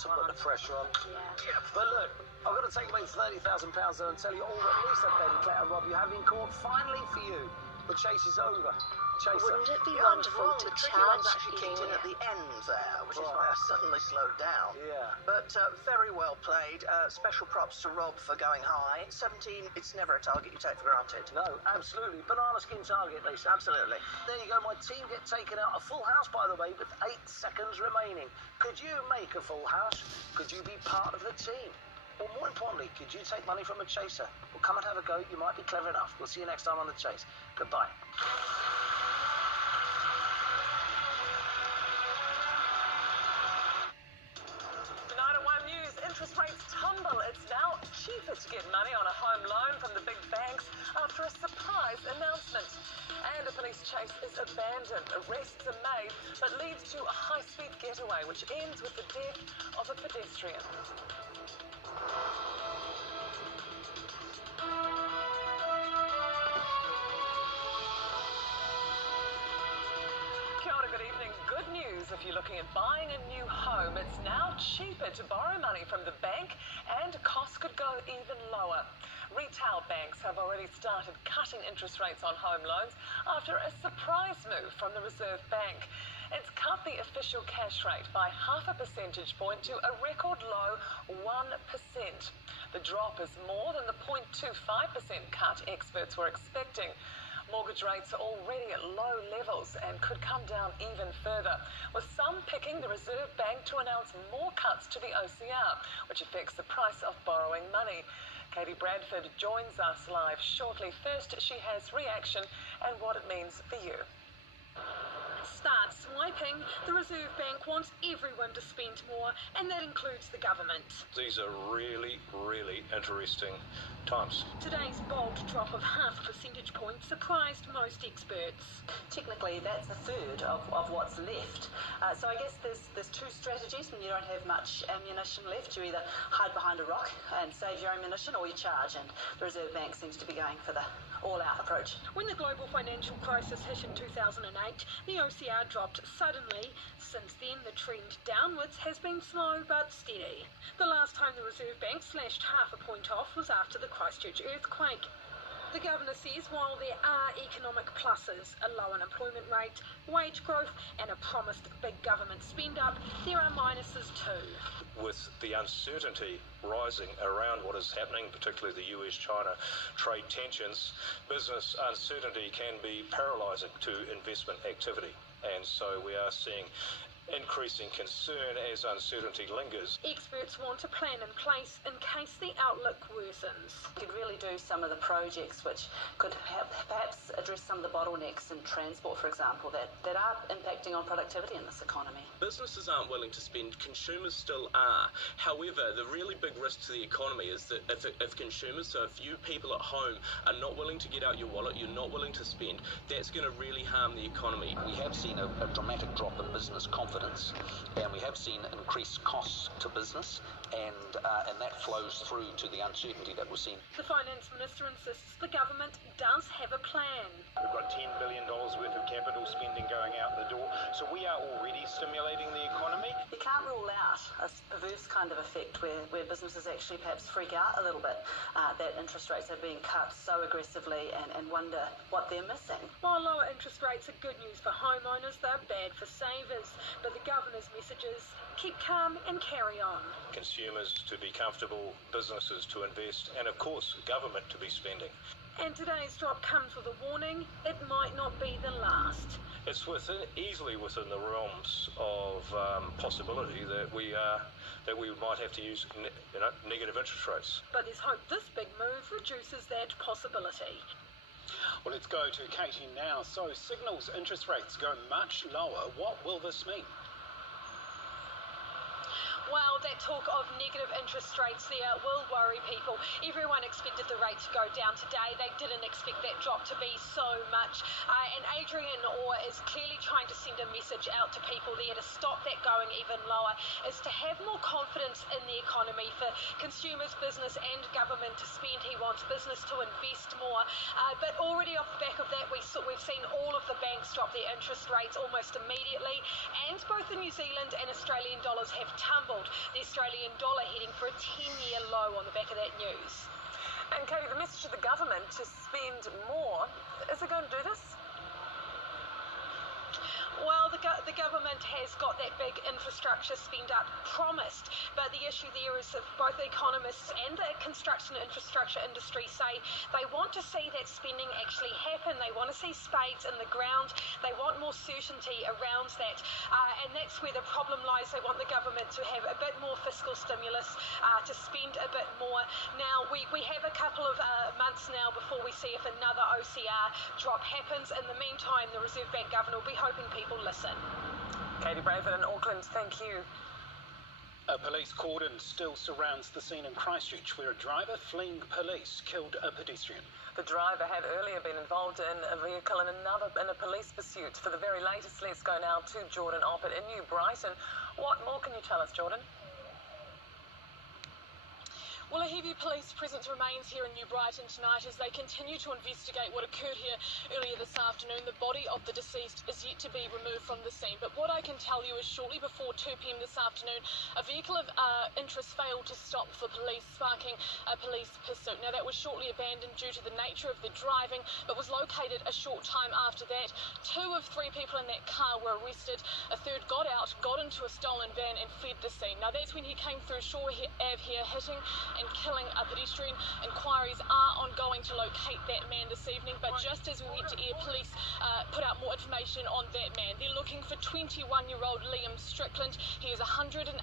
to put the pressure on. Yeah. But look, I've got to take away £30,000 and tell you all that at least Ben, Claire and Rob, you have in court finally for you. The chase is over. Chaser. Wouldn't it be You're wonderful wrong. to The tricky one's charge actually kicked in at the end there, which is Right. why I suddenly slowed down. Yeah. But very well played. Special props to Rob for going high. 17, it's never a target you take for granted. No, absolutely. Banana skin target, Lisa. Absolutely. There you go. My team get taken out. A full house, by the way, with 8 seconds remaining. Could you make a full house? Could you be part of the team? Or more importantly, could you take money from a chaser? Well, come and have a go. You might be clever enough. We'll see you next time on The Chase. Goodbye. Interest rates tumble. It's now cheaper to get money on a home loan from the big banks after a surprise announcement. And a police chase is abandoned. Arrests are made, but leads to a high-speed getaway, which ends with the death of a pedestrian. Kia ora, good evening. Good news if you're looking at buying a new home. It's now cheaper to borrow money from the bank and costs could go even lower. Retail banks have already started cutting interest rates on home loans after a surprise move from the Reserve Bank. It's cut the official cash rate by half a percentage point to a record low 1%. The drop is more than the 0.25% cut experts were expecting. Mortgage rates are already at low levels and could come down even further, with some picking the Reserve Bank to announce more cuts to the OCR, which affects the price of borrowing money. Katie Bradford joins us live shortly. First, she has reaction and what it means for you. Start swiping. The Reserve Bank wants everyone to spend more, and that includes the government. These are really, really interesting times. Today's bold drop of half a percentage point surprised most experts. Technically, that's a third of what's left. So I guess there's 2 strategies when you don't have much ammunition left. You either hide behind a rock and save your ammunition, or you charge, and the Reserve Bank seems to be going for the all-out approach. When the global financial crisis hit in 2008, the OCR dropped suddenly. Since then, the trend downwards has been slow but steady. The last time the Reserve Bank slashed half a point off was after the Christchurch earthquake. The Governor says while there are economic pluses, a low unemployment rate, wage growth and a promised big government spend-up, there are minuses too. With the uncertainty rising around what is happening, particularly the US-China trade tensions, business uncertainty can be paralysing to investment activity. And so we are seeing increasing concern as uncertainty lingers. Experts want a plan in place in case the outlook worsens. We could really do some of the projects which could perhaps address some of the bottlenecks in transport, for example, that are impacting on productivity in this economy. Businesses aren't willing to spend, consumers still are. However, the really big risk to the economy is that if consumers, so if you people at home are not willing to get out your wallet, you're not willing to spend, that's going to really harm the economy. We have seen a dramatic drop in business confidence, and we have seen increased costs to business, and that flows through to the uncertainty that we're seeing. The Finance Minister insists the government does have a plan. We've got $10 billion worth of capital spending going out the door, so we are already stimulating the economy. You can't rule out a perverse kind of effect where businesses actually perhaps freak out a little bit that interest rates are being cut so aggressively and wonder what they're missing. While lower interest rates are good news for homeowners, they're bad for savers. But the Governor's messages: keep calm and carry on. Consumers to be comfortable, businesses to invest, and of course government to be spending. And today's drop comes with a warning: it might not be the last. It's easily within the realms of possibility that we might have to use negative interest rates. But there's hope this big move reduces that possibility. Well, let's go to Katie now. So signals interest rates go much lower. What will this mean? Well, that talk of negative interest rates there will worry people. Everyone expected the rate to go down today. They didn't expect that drop to be so much. And Adrian Orr is clearly trying to send a message out to people there to stop that going even lower, is to have more confidence in the economy for consumers, business and government to spend. He wants business to invest more. But already off the back of that, we've seen all of the banks drop their interest rates almost immediately. And both the New Zealand and Australian dollars have tumbled. gold. The Australian dollar heading for a 10-year low on the back of that news. And Katie, the message to the government to spend more, is it going to do this? Well, the government has got that big infrastructure spend up promised, but the issue there is that both the economists and the construction infrastructure industry say they want to see that spending actually happen. They want to see spades in the ground. They want more certainty around that, and that's where the problem lies. They want the government to have a bit more fiscal stimulus, to spend a bit more. Now, we have a couple of months now before we see if another OCR drop happens. In the meantime, the Reserve Bank governor will be hoping people listen. Katie Braven in Auckland, thank you. A police cordon still surrounds the scene in Christchurch, where a driver fleeing police killed a pedestrian. The driver had earlier been involved in a vehicle in a police pursuit. For the very latest, let's go now to Jordan Oppert in New Brighton. What more can you tell us, Jordan? Well, a heavy police presence remains here in New Brighton tonight as they continue to investigate what occurred here earlier this afternoon. The body of the deceased is yet to be removed from the scene. But what I can tell you is shortly before 2 p.m. this afternoon, a vehicle of interest failed to stop for police, sparking a police pursuit. Now, that was shortly abandoned due to the nature of the driving, but was located a short time after that. 2 of 3 people in that car were arrested. A third got out, got into a stolen van and fled the scene. Now, that's when he came through Shore Ave here, hitting and killing a pedestrian. Inquiries are ongoing to locate that man this evening, but just as we went to air, police put out more information on that man. They're looking for 21-year-old Liam Strickland. He is 182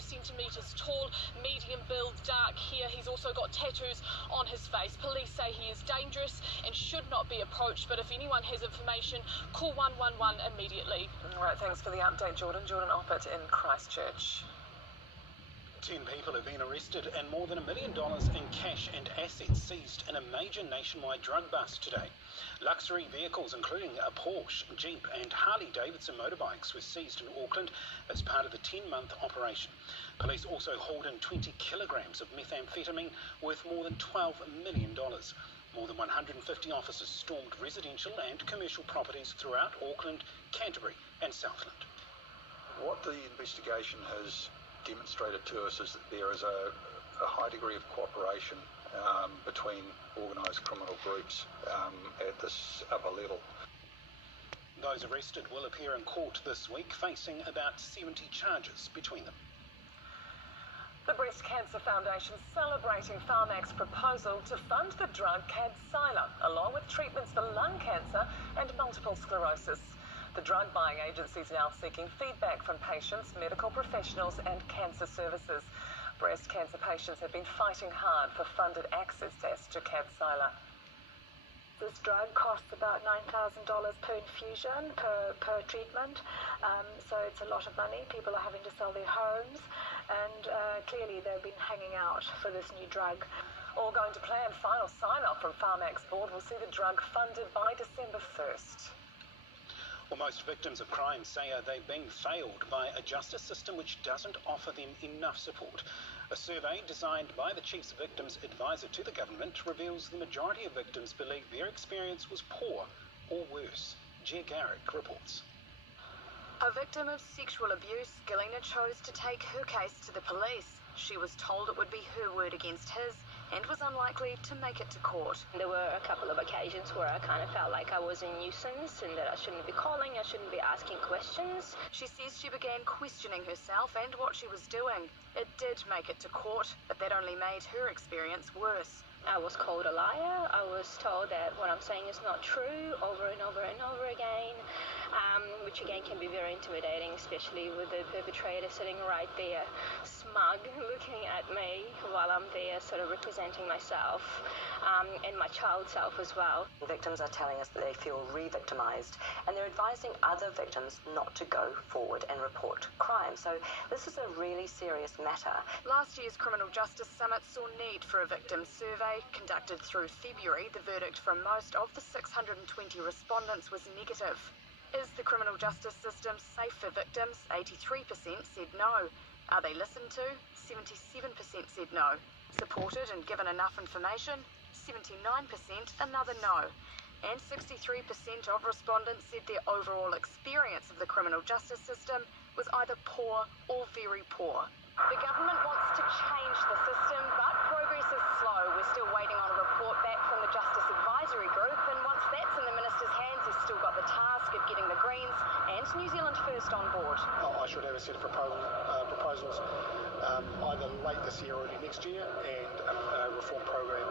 centimetres tall, medium build, dark hair. He's also got tattoos on his face. Police say he is dangerous and should not be approached, but if anyone has information, call 111 immediately. All right, thanks for the update, Jordan. Jordan Oppert in Christchurch. 10 people have been arrested and more than $1 million in cash and assets seized in a major nationwide drug bust today. Luxury vehicles, including a Porsche, Jeep and Harley-Davidson motorbikes, were seized in Auckland as part of the 10-month operation. Police also hauled in 20 kilograms of methamphetamine worth more than $12 million. More than 150 officers stormed residential and commercial properties throughout Auckland, Canterbury and Southland. What the investigation has demonstrated to us is that there is a high degree of cooperation between organised criminal groups at this upper level. Those arrested will appear in court this week, facing about 70 charges between them. The Breast Cancer Foundation celebrating Pharmac's proposal to fund the drug Kadcyla, along with treatments for lung cancer and multiple sclerosis. The drug buying agency is now seeking feedback from patients, medical professionals and cancer services. Breast cancer patients have been fighting hard for funded access to Kadcyla. This drug costs about $9,000 per infusion, per treatment, so it's a lot of money. People are having to sell their homes, and clearly they've been hanging out for this new drug. All going to plan. Final sign-off from Pharmac's board will see the drug funded by December 1st. Well, most victims of crime say they're being failed by a justice system which doesn't offer them enough support. A survey designed by the Chief's Victims Advisor to the government reveals the majority of victims believe their experience was poor or worse. Gia Garrick reports. A victim of sexual abuse, Galina chose to take her case to the police. She was told it would be her word against his and was unlikely to make it to court. There were a couple of occasions where I kind of felt like I was a nuisance and that I shouldn't be calling, I shouldn't be asking questions. She says she began questioning herself and what she was doing. It did make it to court, but that only made her experience worse. I was called a liar. I was told that what I'm saying is not true over and over and over again, which again can be very intimidating, especially with the perpetrator sitting right there, smug, looking at me while I'm there sort of representing myself and my child self as well. Victims are telling us that they feel re-victimized, and they're advising other victims not to go forward and report crime. So this is a really serious matter. Last year's Criminal Justice Summit saw need for a victim survey. Conducted through February, the verdict from most of the 620 respondents was negative. Is the criminal justice system safe for victims? 83% said no. Are they listened to? 77% said no. Supported and given enough information? 79% another no. And 63% of respondents said their overall experience of the criminal justice system was either poor or very poor. The government wants to change the system, but progress is slow. We're still waiting on a report back from the Justice Advisory Group, and once that's in the Minister's hands, he's still got the task of getting the Greens and New Zealand First on board. I should have a set of proposals either late this year or early next year, and a reform program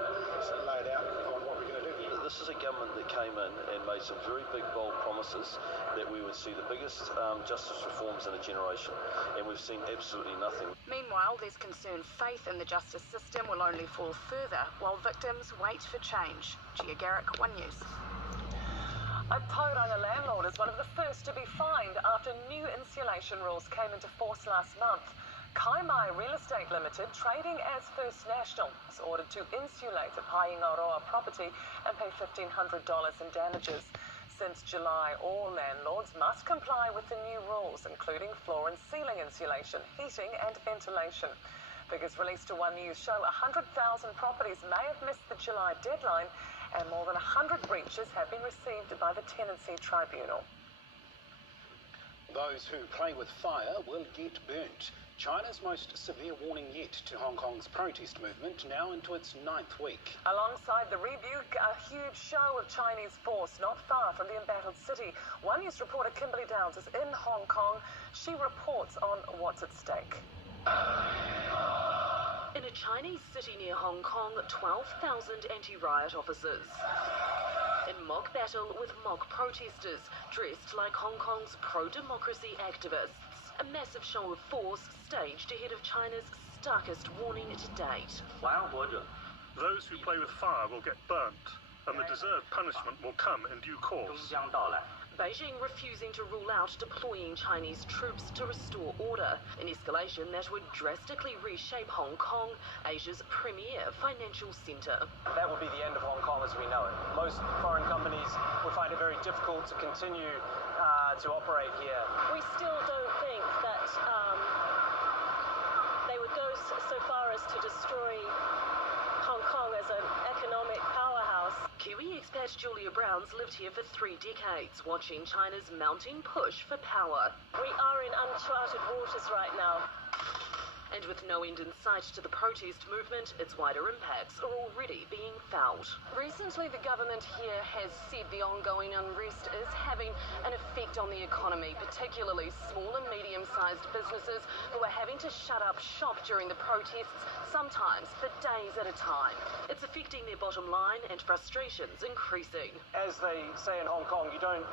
laid out on what we're going to do. This is a government that came in and made some very big, bold promises that we would see the biggest justice reforms in a generation, and we've seen absolutely nothing. Meanwhile, there's concern faith in the justice system will only fall further while victims wait for change. Gia Garrick, One News. A Tauranga landlord is one of the first to be fined after new insulation rules came into force last month. Kaimai Real Estate Limited, trading as First National, was ordered to insulate a Paingaroa property and pay $1,500 in damages. Since July, all landlords must comply with the new rules, including floor and ceiling insulation, heating and ventilation. Figures released to One News show 100,000 properties may have missed the July deadline, and more than 100 breaches have been received by the Tenancy Tribunal. Those who play with fire will get burnt. China's most severe warning yet to Hong Kong's protest movement, now into its 9th week. Alongside the rebuke, a huge show of Chinese force not far from the embattled city. One News reporter Kimberly Downs is in Hong Kong. She reports on what's at stake. In a Chinese city near Hong Kong, 12,000 anti-riot officers in mock battle with mock protesters dressed like Hong Kong's pro-democracy activists. A massive show of force staged ahead of China's starkest warning to date. Those who play with fire will get burnt, and the deserved punishment will come in due course. Beijing refusing to rule out deploying Chinese troops to restore order, an escalation that would drastically reshape Hong Kong, Asia's premier financial centre. That will be the end of Hong Kong as we know it. Most foreign companies would find it very difficult to continue to operate here. We still don't think that they would go so far as to destroy Hong Kong as an economic powerhouse. Kiwi expat Julia Browns lived here for 3 decades, watching China's mounting push for power. We are in uncharted waters right now. And with no end in sight to the protest movement, its wider impacts are already being felt. Recently, the government here has said the ongoing unrest is having an effect on the economy, particularly small and medium-sized businesses who are having to shut up shop during the protests, sometimes for days at a time. It's affecting their bottom line and frustrations increasing. As they say in Hong Kong, you don't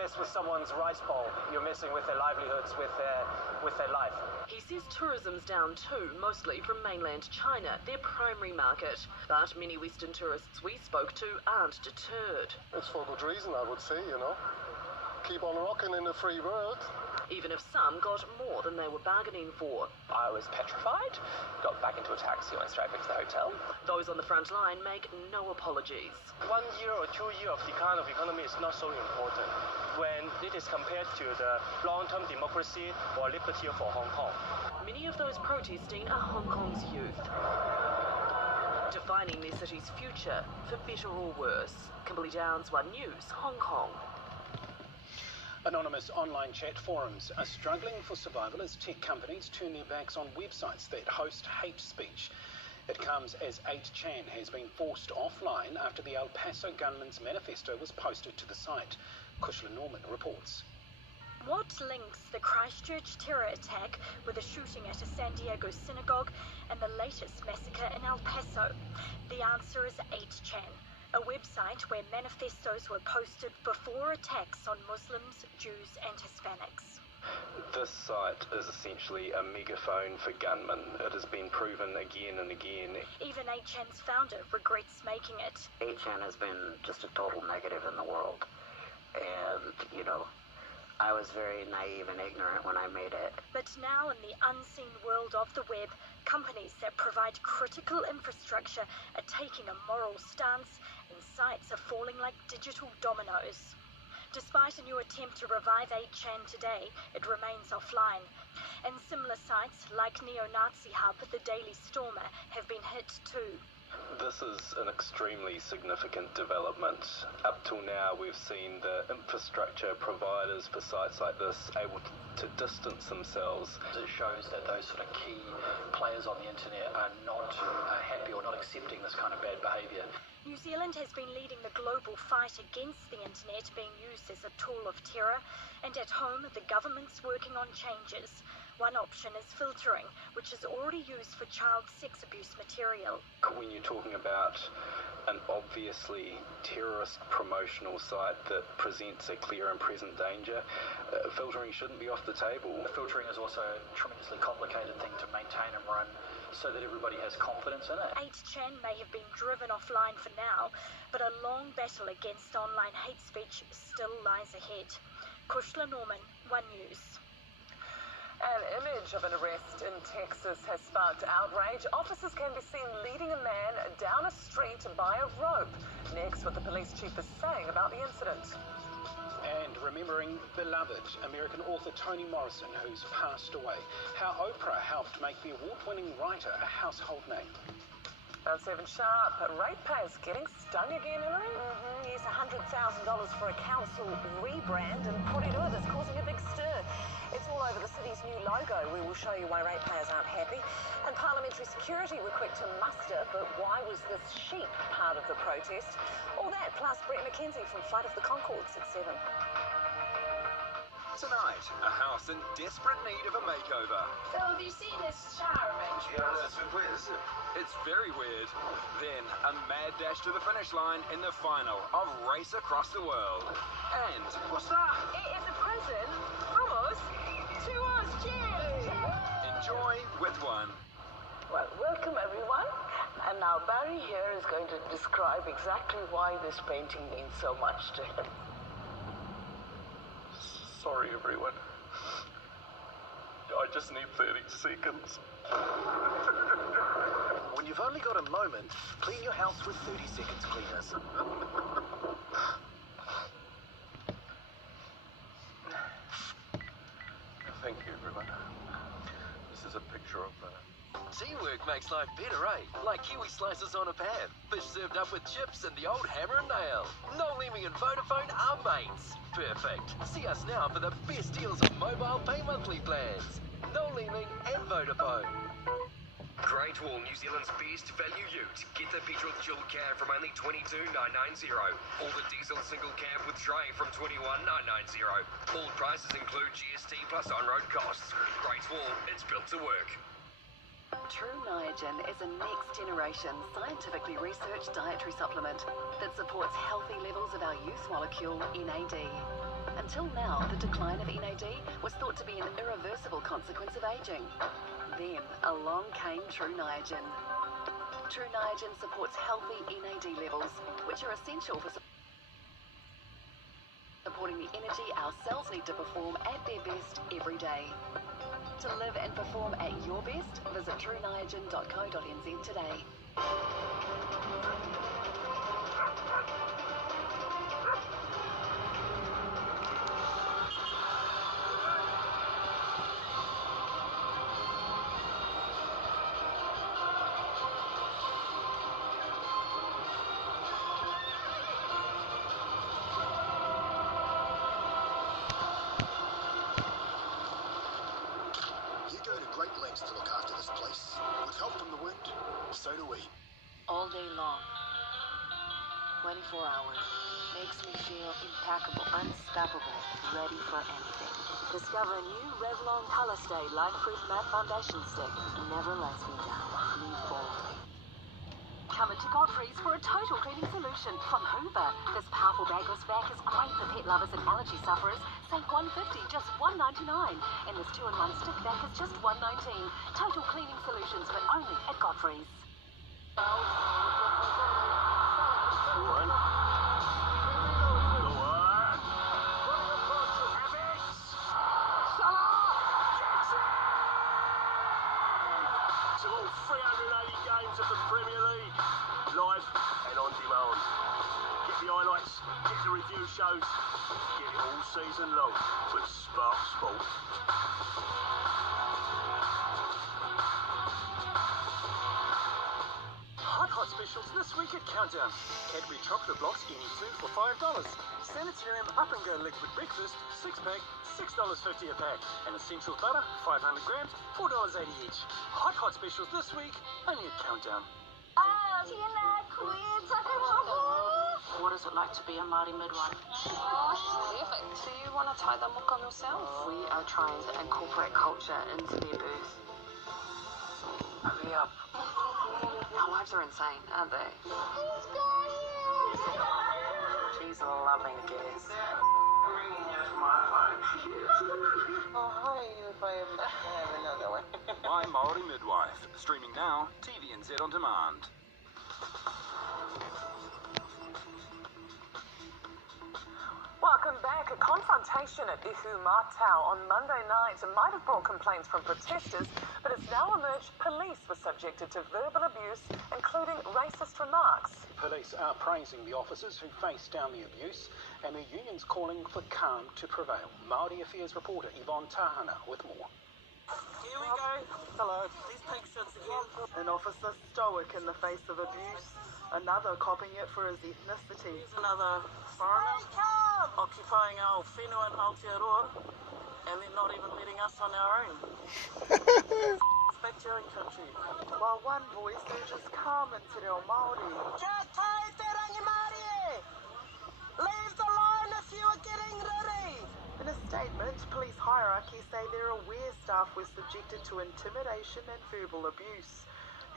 mess with someone's rice bowl. You're messing with their livelihoods, with their life. He says tourism's down too, mostly from mainland China, their primary market. But many Western tourists we spoke to aren't deterred. It's for good reason, I would say, Keep on rocking in the free world. Even if some got more than they were bargaining for. I was petrified, got back into a taxi, went straight back to the hotel. Those on the front line make no apologies. 1 year or 2 years of decline of economy is not so important when it is compared to the long-term democracy or liberty for Hong Kong. Many of those protesting are Hong Kong's youth, defining their city's future for better or worse. Kimberly Downs, One News, Hong Kong. Anonymous online chat forums are struggling for survival as tech companies turn their backs on websites that host hate speech. It comes as 8chan has been forced offline after the El Paso gunman's manifesto was posted to the site. Kushla Norman reports. What links the Christchurch terror attack with a shooting at a San Diego synagogue and the latest massacre in El Paso? The answer is 8chan, a website where manifestos were posted before attacks on Muslims, Jews and Hispanics. This site is essentially a megaphone for gunmen. It has been proven again and again. Even 8chan's founder regrets making it. 8chan has been just a total negative in the world. And, I was very naive and ignorant when I made it. But now in the unseen world of the web, companies that provide critical infrastructure are taking a moral stance and sites are falling like digital dominoes. Despite a new attempt to revive 8chan today, it remains offline. And similar sites like neo-Nazi hub The Daily Stormer have been hit too. This is an extremely significant development. Up till now, we've seen the infrastructure providers for sites like this able to distance themselves. It shows that those sort of key players on the internet are not happy or not accepting this kind of bad behaviour. New Zealand has been leading the global fight against the internet being used as a tool of terror, and at home the government's working on changes. One option is filtering, which is already used for child sex abuse material. When you're talking about an obviously terrorist promotional site that presents a clear and present danger, filtering shouldn't be off the table. Filtering is also a tremendously complicated thing to maintain and run so that everybody has confidence in it. 8chan may have been driven offline for now, but a long battle against online hate speech still lies ahead. Kushla Norman, One News. An image of an arrest in Texas has sparked outrage. Officers can be seen leading a man down a street by a rope. Next, what the police chief is saying about the incident. And remembering beloved American author Toni Morrison, who's passed away. How Oprah helped make the award-winning writer a household name. At 7 sharp, ratepayers getting stung again, Hillary? Yes, $100,000 for a council rebrand, and Porirua that's causing a big stir. It's all over the city's new logo. We will show you why ratepayers aren't happy. And parliamentary security were quick to muster, but why was this sheep part of the protest? All that, plus Brett McKenzie from Flight of the Conchords at 7. Tonight, a house in desperate need of a makeover. So have you seen this shower arrangement? Yeah, that's a bit weird, isn't it? It's very weird. Then, a mad dash to the finish line in the final of Race Across the World. And, what's that? It is a present from us to us. Cheers! Enjoy with one. Well, welcome everyone. And now Barry here is going to describe exactly why this painting means so much to him. Sorry, everyone. I just need 30 seconds. When you've only got a moment, clean your house with 30 seconds cleaners. Thank you, everyone. This is a picture of Teamwork makes life better, eh? Like kiwi slices on a pan, fish served up with chips, and the old hammer and nail. Noel Leeming and Vodafone are mates. Perfect. See us now for the best deals on mobile pay monthly plans. Noel Leeming and Vodafone. Great Wall, New Zealand's best value ute. Get the petrol dual cab from only $22,990. Or the diesel single cab with tray from $21,990. All prices include GST plus on-road costs. Great Wall, it's built to work. True Niagen is a next-generation, scientifically researched dietary supplement that supports healthy levels of our youth molecule, NAD. Until now, the decline of NAD was thought to be an irreversible consequence of aging. Then, along came True Niagen. True Niagen supports healthy NAD levels, which are essential for supporting the energy our cells need to perform at their best every day. To live and perform at your best, visit trueniagen.co.nz today. To look after this place. With help from the wind, so do we. All day long, 24 hours, makes me feel impeccable, unstoppable, ready for anything. Discover a new Revlon Color Stay Light-Proof Matte Foundation Stick. Never lets me down. Leave boldly. Come into Godfrey's for a total cleaning solution from Hoover. This powerful bagless vac is great for pet lovers and allergy sufferers. Save $150, just $1.99. And this 2-in-1 stick vac is just $1.19. Total cleaning solutions, but only at Godfrey's. To all 380 games of the Premier League, live and on demand. Get the highlights, get the review shows, get it all season long with Spark Sport. hot specials this week at Countdown. Cadbury chocolate blocks, any 2 for $5. Sanitarium Up and Go liquid breakfast, 6-pack, $6.50 a pack. And Essentials butter, 500 grams, $4.80 each. Hot specials this week, only at Countdown. What is it like to be a Māori midwife? Perfect. Do you want to tie the mook on yourself? We are trying to incorporate culture into their birth. Hurry up. Our wives are insane, aren't they? She's loving gas. Oh, hi, if I ever have another one. My Māori Midwife, streaming now, TVNZ On Demand. Welcome back. A confrontation at Ihu Mātau on Monday night might have brought complaints from protesters, but it's now emerged police were subjected to verbal abuse, including racist remarks. Police are praising the officers who faced down the abuse, and the union's calling for calm to prevail. Māori Affairs reporter Yvonne Tahana with more. Here we go. Hello. These pink shirts again. An officer stoic in the face of abuse. Another copping it for his ethnicity. Another foreigner occupying our whenua and Aotearoa, and they're not even letting us on our own. Back to your own country. While one voice urges calm in Te Reo Māori. Just tie te rangi Māori! Leave the line if you are getting ready! In a statement, police hierarchy say they're aware staff were subjected to intimidation and verbal abuse.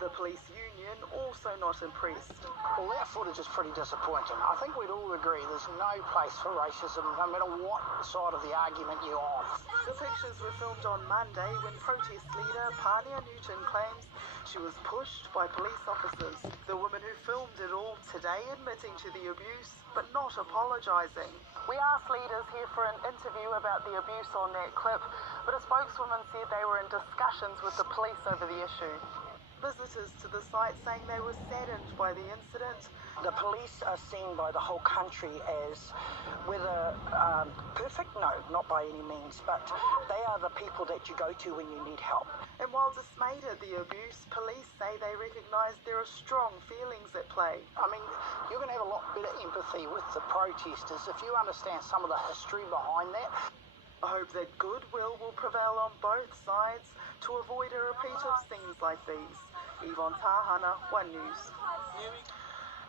The police union also not impressed. Well, that footage is pretty disappointing. I think we'd all agree there's no place for racism, no matter what side of the argument you're on. The pictures were filmed on Monday when protest leader Pania Newton claims she was pushed by police officers. The woman who filmed it all today admitting to the abuse, but not apologising. We asked leaders here for an interview about the abuse on that clip, but a spokeswoman said they were in discussions with the police over the issue. Visitors to the site saying they were saddened by the incident. The police are seen by the whole country as whether perfect, no, not by any means, but they are the people that you go to when you need help. And while dismayed at the abuse, police say they recognise there are strong feelings at play. I mean, you're going to have a lot better empathy with the protesters if you understand some of the history behind that. I hope that goodwill will prevail on both sides to avoid a repeat of scenes like these. Yvonne Tahana, One News.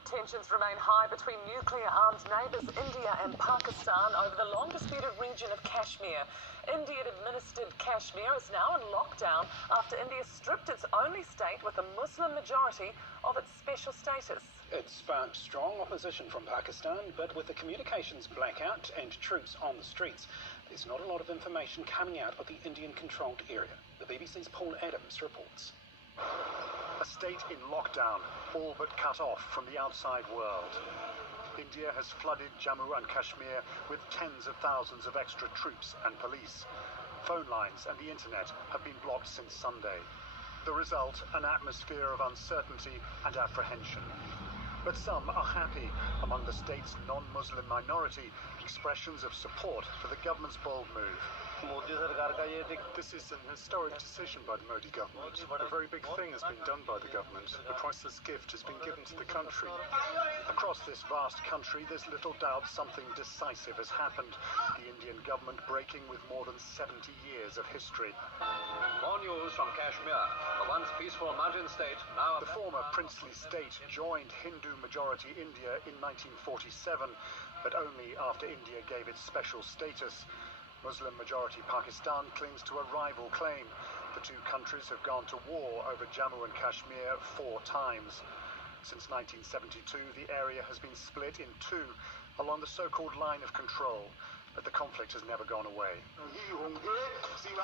Tensions remain high between nuclear-armed neighbours India and Pakistan over the long-disputed region of Kashmir. Indian-administered Kashmir is now in lockdown after India stripped its only state with a Muslim majority of its special status. It sparked strong opposition from Pakistan, but with the communications blackout and troops on the streets, there's not a lot of information coming out of the Indian-controlled area. The BBC's Paul Adams reports. A state in lockdown, all but cut off from the outside world. India has flooded Jammu and Kashmir with tens of thousands of extra troops and police. Phone lines and the internet have been blocked since Sunday. The result, an atmosphere of uncertainty and apprehension. But some are happy. Among the state's non-Muslim minority, expressions of support for the government's bold move. This is an historic decision by the Modi government. A very big thing has been done by the government. A priceless gift has been given to the country. Across this vast country, there's little doubt something decisive has happened. The Indian government breaking with more than 70 years of history. More news from Kashmir, the once peaceful mountain state, now... The former princely state joined Hindu-majority India in 1947, but only after India gave it special status. Muslim-majority Pakistan clings to a rival claim. The two countries have gone to war over Jammu and Kashmir 4 times. Since 1972, the area has been split in two along the so-called line of control, but the conflict has never gone away.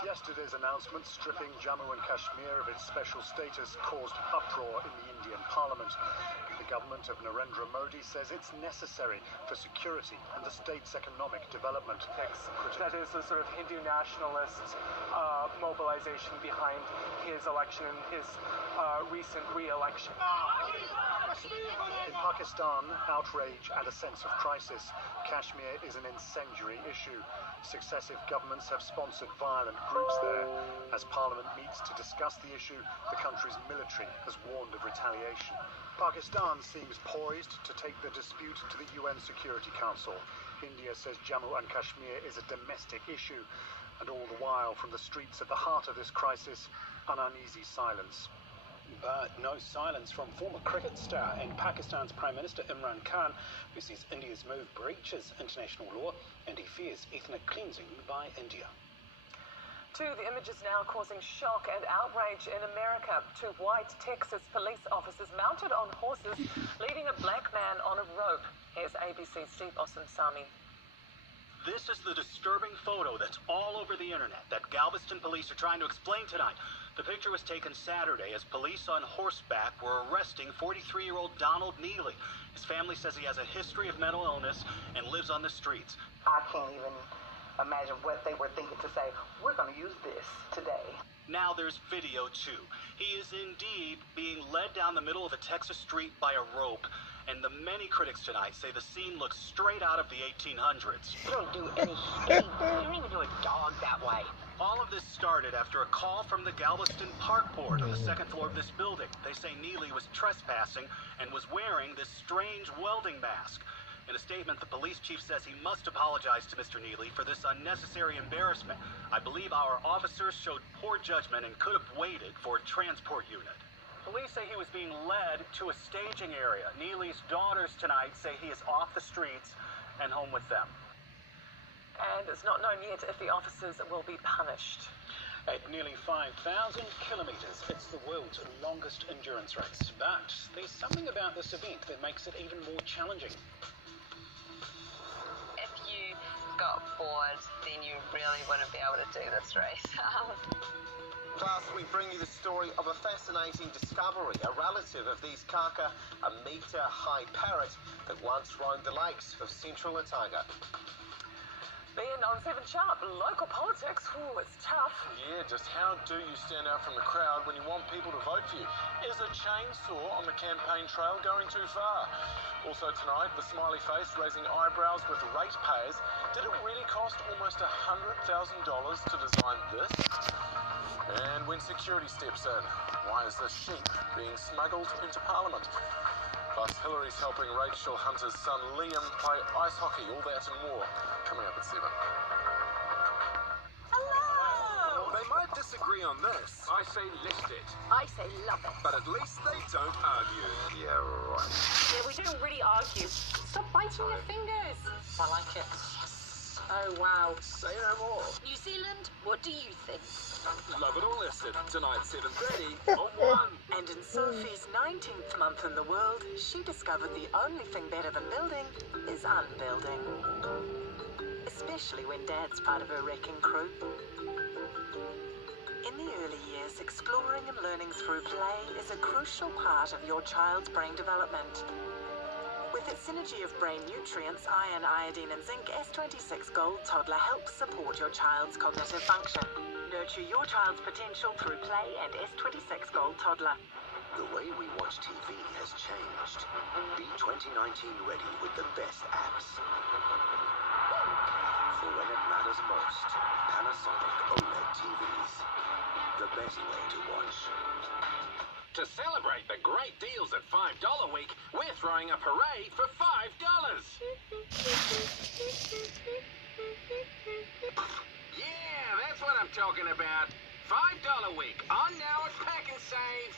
Yesterday's announcement stripping Jammu and Kashmir of its special status caused uproar in the Indian parliament. The government of Narendra Modi says it's necessary for security and the state's economic development. That is the sort of Hindu nationalist mobilization behind his election and his recent re-election. In Pakistan, outrage and a sense of crisis. Kashmir is an incendiary issue. Successive governments have sponsored violent groups there. As Parliament meets to discuss the issue, the country's military has warned of retaliation. Pakistan seems poised to take the dispute to the UN Security Council. India says Jammu and Kashmir is a domestic issue, and all the while, from the streets at the heart of this crisis, an uneasy silence. But no silence from former cricket star and Pakistan's Prime Minister Imran Khan, who says India's move breaches international law and he fears ethnic cleansing by India. To the images now causing shock and outrage in America. Two white Texas police officers mounted on horses leading a black man on a rope. Here's ABC's Steve Osunsami. This is the disturbing photo that's all over the internet that Galveston police are trying to explain tonight. The picture was taken Saturday as police on horseback were arresting 43-year-old Donald Neely. His family says he has a history of mental illness and lives on the streets. I can't even imagine what they were thinking to say, we're going to use this today. Now there's video too. He is indeed being led down the middle of a Texas street by a rope. And the many critics tonight say the scene looks straight out of the 1800s. You don't do any skating. You don't even do a dog that way. All of this started after a call from the Galveston Park Board on the second floor of this building. They say Neely was trespassing and was wearing this strange welding mask. In a statement, the police chief says he must apologize to Mr. Neely for this unnecessary embarrassment. I believe our officers showed poor judgment and could have waited for a transport unit. Police say he was being led to a staging area. Neely's daughters tonight say he is off the streets and home with them. And it's not known yet if the officers will be punished. At nearly 5,000 kilometres, it's the world's longest endurance race. But there's something about this event that makes it even more challenging. If you got bored, then you really wouldn't be able to do this race. Plus, we bring you the story of a fascinating discovery. A relative of these kaka, a metre-high parrot that once roamed the lakes of central Otago. Being on 7 Sharp, local politics, it's tough. Yeah, just how do you stand out from the crowd when you want people to vote for you? Is a chainsaw on the campaign trail going too far? Also tonight, the smiley face raising eyebrows with ratepayers. Did it really cost almost $100,000 to design this? And when security steps in, why is this sheep being smuggled into Parliament? Plus, Hillary's helping Rachel Hunter's son Liam play ice hockey, all that and more, coming up at 7. Hello! They might disagree on this. I say lift it. I say love it. But at least they don't argue. Yeah, right. Yeah, we don't really argue. Stop biting your fingers. I like it. Oh, wow. Say no more. New Zealand, what do you think? Love it or list it. Tonight, 7:30 on 1. And in Sophie's 19th month in the world, she discovered the only thing better than building is unbuilding. Especially when Dad's part of her wrecking crew. In the early years, exploring and learning through play is a crucial part of your child's brain development. With its synergy of brain nutrients, iron, iodine and zinc, S26 Gold Toddler helps support your child's cognitive function. Nurture your child's potential through play and S26 Gold Toddler. The way we watch TV has changed. Be 2019 ready with the best apps. For when it matters most, Panasonic OLED TVs. The best way to watch. To celebrate the great deals at $5 Week, we're throwing a parade for $5. Yeah, that's what I'm talking about. $5 Week, on now at Pack and Save.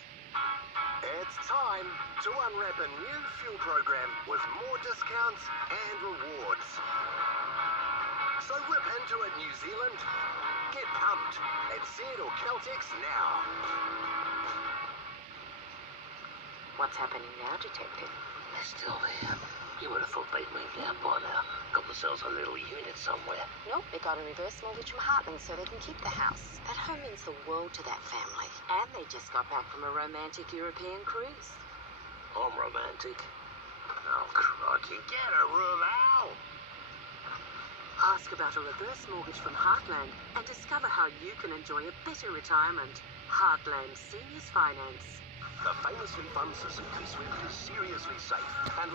It's time to unwrap a new fuel program with more discounts and rewards. So whip into it, New Zealand. Get pumped at Zed or Caltex now. What's happening now, Detective? They're still there. You would have thought they'd moved out by now. Got themselves a little unit somewhere. Nope, they got a reverse mortgage from Heartland so they can keep the house. That home means the world to that family. And they just got back from a romantic European cruise. I'm romantic. Oh, crikey, get a room out! Ask about a reverse mortgage from Heartland and discover how you can enjoy a better retirement. Heartland Seniors Finance. The famously fun Suzuki Swift is seriously safe and